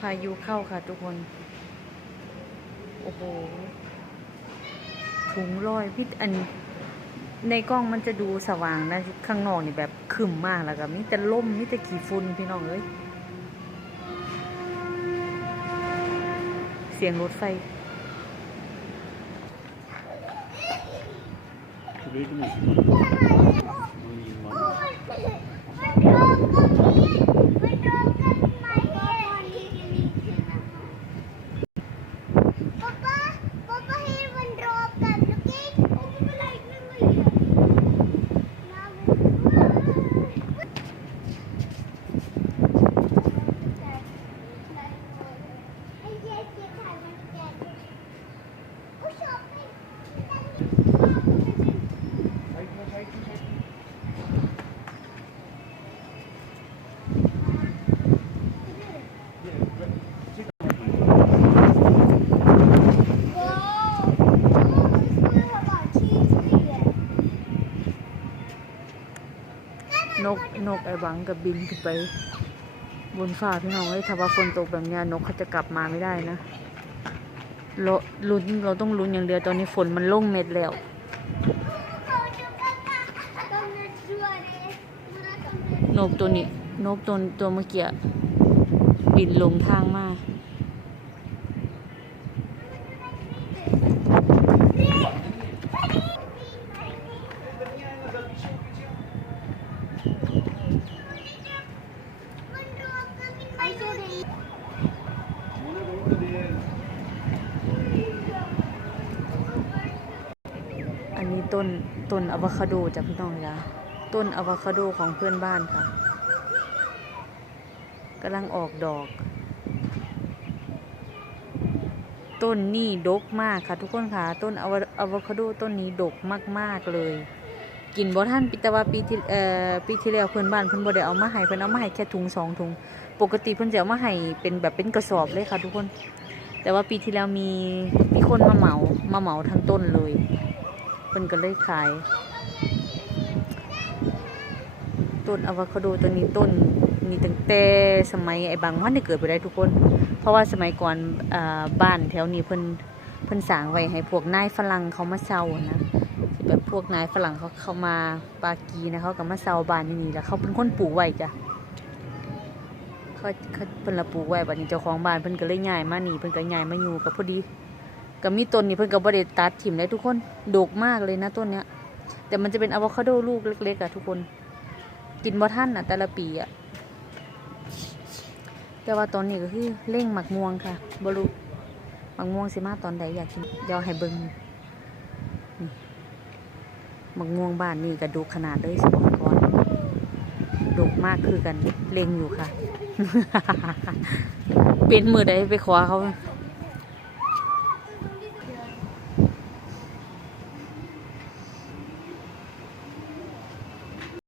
พายุเข้าค่ะทุกคน โอ้โห ถุงลอยพิษอัน ในกล้องมันจะดูสว่างนะ ข้างนอกนี่แบบขรึมมากแล้วก็มีแต่ล่มมีแต่ขี้ฝุ่นพี่น้องเอ้ย เสียงรถไฟ Weet je นกนกไอ้หวังกับบินขึ้นไป บนฟ้าพี่น้องเอ้ยถ้าว่าฝนตกแบบนี้นกเขาจะกลับมาไม่ได้นะเราลุ้นเราต้องลุ้นอย่างเดียวตอนนี้ฝนมันลงเม็ดแล้วนกตัวนี้นกตัวตัวเมื่อกี้บินลงทางมาอันนี้ ต้นต้นอะวคาโดจ้ะพี่น้องจ้ะต้นอะวคาโดของเพื่อนบ้านค่ะกำลังออกดอก ต้นนี่ดกมากค่ะ ทุกคนค่ะ ต้นอะวอวคาโดต้นนี้ดกมากๆเลยกินบ่ท่านปิตว่าปีที่เอ่อปีที่แล้วเพื่อนบ้านเพิ่อนบ่ได้เอามาให้เพิ่อนเอามาให้แค่ถุงสองถุง ปกติเพิ่อนจะเอามาให้เป็นแบบเป็นกระสอบเลยค่ะ ทุกคน แต่ว่าปีที่แล้วมีมีคนมาเหมามาเหมาทั้งต้นเลย พิ่นก็เลยขาย ต้นอะวคาโดตัวนี้ต้นมีตั้งแต่สมัยไอ้บางพันได้เกิดไปได้ทุกคน เพราะว่าสมัยก่อนอบ้านแถวนี้เพิ่นเพิ่นสางไว้ให้พวกนายฝรั่งเขามาเช่านะแบบพวกนายฝรั่งเขาเข้ามาปากีนะเขาก็มาเช่าบ้านนี่แล้วเขาเป็นคนปลูกไว้จ้ะเขาเขาเพิ่นละปลูกไว้บัดนี้เจ้าของบ้านเพิ่นก็เลยย้ายมานี่เพิ่นก็ย้ายมาอยู่กับพอดี ก็มีต้นนี้เพิ่นก็บ่ได้ตัดถิ่มเลยทุกคนดกมากเลยนะต้นเนี้ย แต่มันจะเป็นอะโวคาโดลูกเล็กๆอะทุกคน กินบ่ทันอะแต่ละปีอะแต่ว่าตอนนี้ก็คือเร่งหมักม่วงค่ะบรูหมักม่วงสิมาตอนใดอยากกินเดี๋ยวให้เบิงนี่หมักม่วงบ้านนี่ก็ดกขนาดเลยสิบอกก่อนดกมากคือกันเล็งอยู่ค่ะ เป็นมือใดไปขอเขา